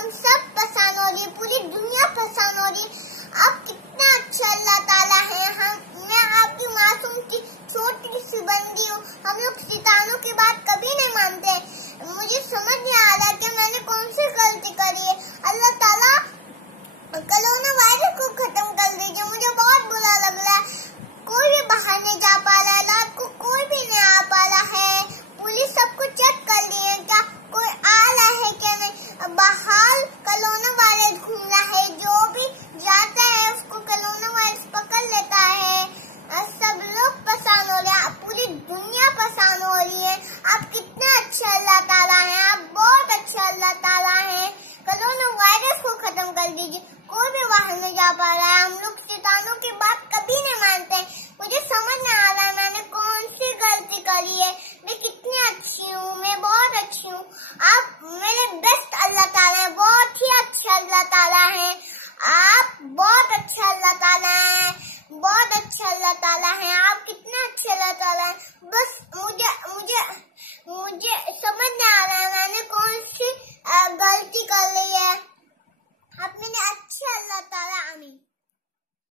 हम सब परेशान हो रही है, पूरी दुनिया परेशान हो रही है। आप कितना अच्छा अल्लाह ताला है। मैं आपकी मासूम की छोटी सी बंदी हूँ। हम लोग शैतानों की बात कभी नहीं मानते। मुझे समझ नहीं आ रहा कि मैंने कौन सी गलती करी है। अल्लाह ताला कोरोना वायरस को खत्म कर दीजिए। मुझे बहुत बुरा लग रहा है। कोई भी बाहर नहीं जा पा रहा है, रात को कोई भी नहीं आ पा रहा है। पुलिस सबको चेक कर रही है, क्या कोई आ रहा है क्या नहीं। बाहर कोरोना वायरस घूम रहा है, जो भी जाता है उसको कोरोना वायरस पकड़ लेता है। सब लोग परेशान हो रहे हैं, पूरी दुनिया परेशान हो रही है। आप कितने अच्छे अल्लाह ताला हैं, आप बहुत अच्छे अल्लाह ताला हैं। कोरोना वायरस को खत्म कर दीजिए। कोई भी बाहर नहीं जा पा रहा है। हम लोग शैतानों की बात कभी नहीं मानते। मुझे समझ नहीं आ रहा है मैंने कौन सी गलती करी है। मैं कितनी अच्छी हूँ, मैं बहुत अच्छी हूँ। आप मेरे बेस्ट अल्लाह ताला हैं, बहुत ही अच्छे अल्लाह ताला हैं।